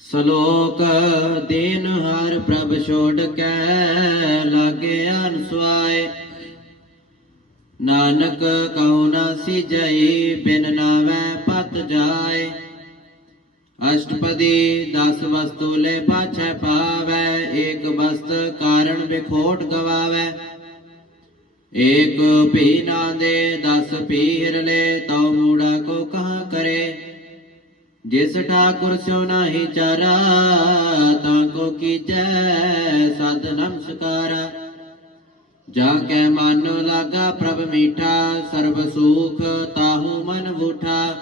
ਸ਼ਲੋਕ ਦੀਨ ਹਰ ਪ੍ਰਭ ਛੋੜ ਕੇ, ਲਾਗੇ ਅਨਸੁਆਏ ਨਾਨਕ ਕਉ ਨਾ ਸਿਜਈ, ਬਿਨ ਨਾਵੈ ਪਤ ਜਾਏ। ਅਸ਼ਟਪਦੀ ਦਸ ਵਸਤੂ ਲੈ ਪਾਛੈ ਪਾਵੈ, ਏਕ ਵਸਤ ਕਾਰਣ ਵਿਖੋਟ ਗਵਾਵੈ। ਏਕ ਪੀ ਨਾ ਦੇ, ਦਸ ਪੀਰ ਲੈ, ਤਉ ਮੂੜਾ ਕੋ ਕਹਾ ਜਿਸ ਠਾਕੁਰ ਸਿਉ ਨਾਹੀ ਚਾਰਾ, ਤਾਂ ਕੋ ਕੀਜੈ ਸਦ ਨਮਸਕਾਰਾ। ਜਾ ਕੇ ਮਨ ਲਾਗਾ ਪ੍ਰਭ ਮੀਠਾ, ਸਰਬ ਸੁਖ ਤਾਹੂ ਮਨ ਬੂਠਾ।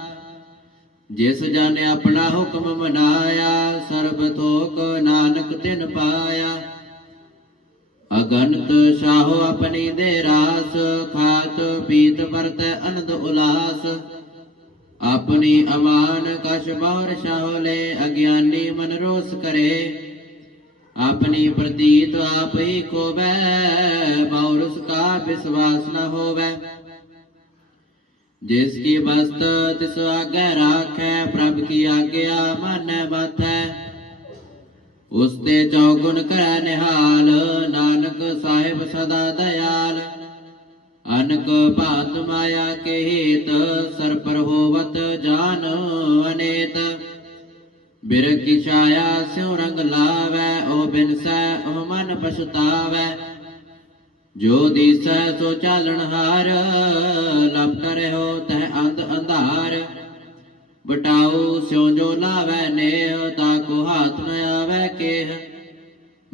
ਜਿਸ ਜਨ ਆਪਣਾ ਹੁਕਮ ਮਨਾਇਆ, ਸਰਬ ਥੋਕ ਨਾਨਕ ਤਿਨ ਪਾਇਆ। ਅਗਨਤ ਸਾਹੋ ਆਪਣੀ ਦੇ ਰਾਸ, ਖਾਤ ਪੀਤ ਵਰਤ ਅਨੰਦ ਉਲਾਸ। ਆਪਣੀ ਅਮਾਨ ਕਛ ਬੌਰ ਸ਼ਾਹਲੇ ਅਗਿਆਨੀ ਮਨ ਰੋਸ ਕਰੇ। ਆਪਣੀ ਪ੍ਰਤੀਤ ਆਪ ਹੀ ਕੋਬੈ ਬੌਰਸ ਕਾ ਵਿਸ਼ਵਾਸ ਨ ਹੋਵੇ। ਜਿਸ ਕੀ ਬਸਤ ਤਿਸ ਆਗੇ ਰਾਖੈ, ਪ੍ਰਭ ਕੀ ਆਗਿਆ ਮਾਨੈ ਬਾਥੈ। ਉਸ ਤੇ ਚੌਗੁਣ ਕਰੈ ਨਿਹਾਲ, ਨਾਨਕ ਸਾਹਿਬ ਸਦਾ ਦਇਆਲ। ਅਨਕ ਭਾਤ ਮਾਇਆ ਕੇ ਹੀਤ ਸਰ ਪਰ ਹੋਵਤ ਜਾਨ ਅਨੇਤ। ਬਿਰ ਕੀ ਛਾਇਆ ਸਿਉ ਰੰਗ ਲਾਵੈ ਓ ਬਿਨਸੈ ਓ ਮਨ ਪਛਤਾਵੈ। ਜੋ ਦੀਸੈ ਸੋ ਚਾਲਣ ਹਾਰ, ਲਪ ਕਰਿਓ ਤਹ ਅੰਧ ਅੰਧਾਰ। ਬਟਾਉ ਸਿਉ ਜੋ ਲਾਵੈ ਨੇਹ, ਤਾ ਕੋ ਹਾਥ ਨ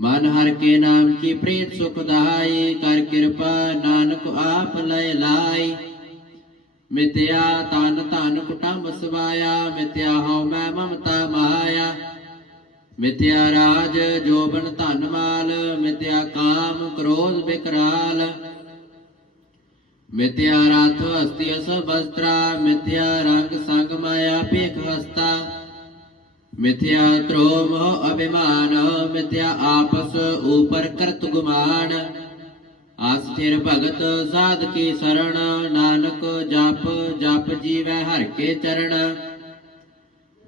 ਮਨ ਹਰ ਕੇ ਨਾਮ ਕੀ ਪ੍ਰੀਤ ਸੁਖਦਾਈ ਕਰ ਕਿਰਪਾ ਨਾਨਕ ਆਪ ਲੈ ਲਾਈ। ਮਿਤਿਆ ਤਨ ਧਨ ਕੁਟੰਬ ਸਵਾਇਆ, ਮਿਤਿਆ ਹਉ ਮੈਂ ਮਮਤਾ ਮਾਇਆ। ਮਿਥਿਆ ਰਾਜ ਜੋਬਨ ਧਨ ਮਾਲ ਮਿਥਿਆ ਕਾਮ ਕ੍ਰੋਧ ਬਿਕਰਾਲ। ਮਿਥਿਆ ਰਾਥ ਹਸਤੀ ਅਸ ਵਸਤਰਾ ਮਿਥਿਆ ਰੰਗ ਸੰਗ ਮਾਇਆ ਭੇਖ ਹਸਤਾ। ਮਿਥਿਆ ਤ੍ਰੋਮ ਅਭਿਮਾਨ, ਮਿਥਿਆ ਆਪਸ ਉਪਰ ਕਰਤ ਗੁਮਾਨ। ਆਸਥਿਰ ਭਗਤ ਸਾਧ ਕੀ ਸਰਣ ਨਾਨਕ ਜਪ ਜਪ ਜੀਵੈ ਹਰ ਕੇ ਚਰਨ।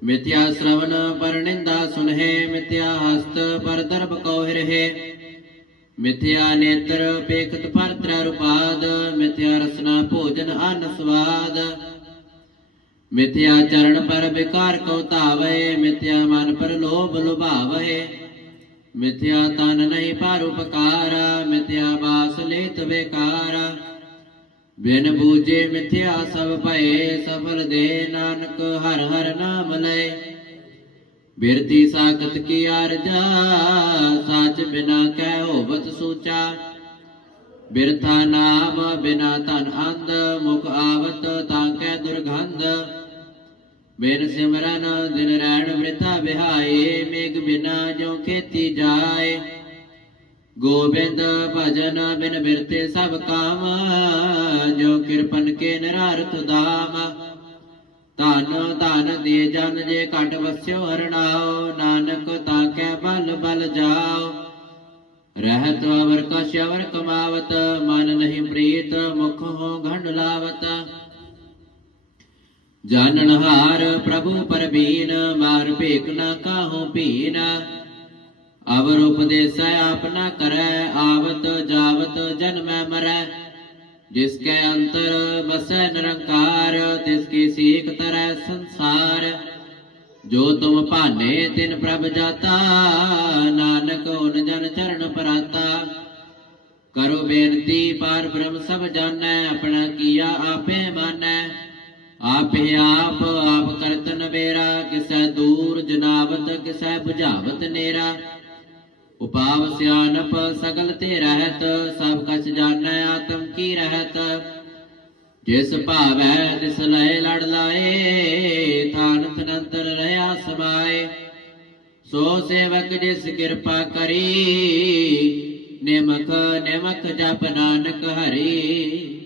ਮਿਥਿਆ ਸ਼ਰਵਨ ਪਰ ਨਿੰਦਾ ਸੁਨਹਿ, ਮਿਥਿਆ ਹਸਤ ਪਰ ਦਰਬ ਕੋ ਹਿਰਹਿ। ਮਿਥਿਆ ਨੇਤਰ ਪੇਖਤ ਪਰ ਤ੍ਰੈ ਰੂਪਾਦ, ਮਿਥਿਆ ਰਸਨਾ ਭੋਜਨ ਅਨ ਸਵਾਦ। ਮਿਥਿਆ ਚਰਨ ਪਰ ਵਿਕਾਰ ਕਉ ਧਾਵੈ, ਮਿਥਿਆ ਮਨ ਪਰ ਲੋਭ ਲੁਭਾਵੈ। ਮਿਥਿਆ ਤਨ ਨਹੀਂ ਪਰ ਉਪਕਾਰ, ਮਿਥਿਆ ਬਾਸ ਲੇਤ ਬੇਕਾਰ ਬਿਨ ਬੂਝੇ ਮਿਥਿਆ ਸਭ ਭਏ, ਸਫਲ ਦੇ ਨਾਨਕ ਹਰ ਹਰ ਨਾਮ ਲੈ ਬਿਰਤੀ ਸਾਖਤ ਕੀ ਅਰਜਾ ਸਾਚ ਬਿਨਾ ਕਹਿ ਹੋਵਤ ਸੂਚਾ। ਬਿਰਥਾ ਨਾਮ ਬਿਨਾ ਧਨ ਅੰਧ, ਮੁਖ ਆਵਤ ਤਾਂ ਕੈ ਦੁਰਗੰਧ। ਬਿਨ ਸਿਮਰਨ ਦਿਨ ਰਹਿਣ ਬ੍ਰਿਥਾ ਵਿਹਾਏ ਮੇਘ ਬਿਨਾ ਜੋ ਖੇਤੀ ਜਾਏ। ਗੋਬਿੰਦ ਭਜਨ ਬਿਨ ਬਿਰਤੇ ਸਭ ਕਾਮ, ਜੋ ਕਿਰਪਨ ਕੇ ਨਿਰਾਰਥ ਦਾਮ। ਧਨ ਧਨ ਦੇ ਜਨ ਜੇ ਘਟ ਵਸਿਓ ਹਰਣਾਓ ਨਾਨਕ ਤਾ ਕੈ ਬਲ ਬਲ ਜਾਓ। ਰਹਿਤ ਅਵਰ ਕਛ ਅਵਰ ਕਮਾਵਤ, ਮਨ ਨਹੀਂ ਪ੍ਰੀਤ, ਮੁਖ ਹੋ ਘੰਡ ਲਾਵਤ। ਜਾਣਨ ਹਾਰ ਪ੍ਰਭੂ ਪਰਬੀਨ, ਮਾਰ ਭੇਕ ਨਾ ਕਾਹੂ ਭੀਨ। ਅਵਰ ਉਪਦੇਸੈ ਆਪਨਾ ਕਰੈ, ਆਵਤ ਜਾਵਤ ਜਨਮੈ ਮਰੈ। ਜਿਸ ਕੈ ਅੰਤਰ ਬਸੈ ਨਿਰੰਕਾਰ, ਤਿਸ ਕੀ ਸੀਖ ਤਰੈ ਸੰਸਾਰ। ਜੋ ਤੁਮ ਭਾਨੇ, ਤਿਨ ਪ੍ਰਭ ਜਾਤਾ, ਨਾਨਕ ਹੁਨ ਜਨ ਚਰਨ ਪਰਾਤਾ। ਕਰੋ ਬੇਨਤੀ, ਪਾਰ ਬ੍ਰਹਮ ਸਭ ਜਾਣੈ, ਆਪਣਾ ਕੀਆ ਆਪੇ ਮਾਨੈ। ਆਪੇ ਆਪ ਆਪ ਕਰਤ ਨਵੇਰਾ, ਕਿਸੈ ਦੂਰ ਜਨਾਵਤ ਕਿਸੈ 부ਝਾਵਤ ਨੇਰਾ। ਉਪਾਵ ਸਿਆਨਪ ਸਗਲ ਤੇ ਰਹਿਤ, ਸਭ ਕਛ ਜਾਣੈ, ਆਤਮ ਕੀ ਰਹਿਤ। ਜਿਸ ਭਾਵੈ, ਤਿਸ ਲੈ ਲੜ ਲਾਏ ਥਾਨ ਤਨੰਤਰ ਰਹਾ ਸਮਾਏ। ਸੋ ਸੇਵਕ ਜਿਸ ਕਿਰਪਾ ਕਰੀ ਨਿਮਕ ਨਿਮਕ ਜਪ ਨਾਨਕ ਹਰੀ।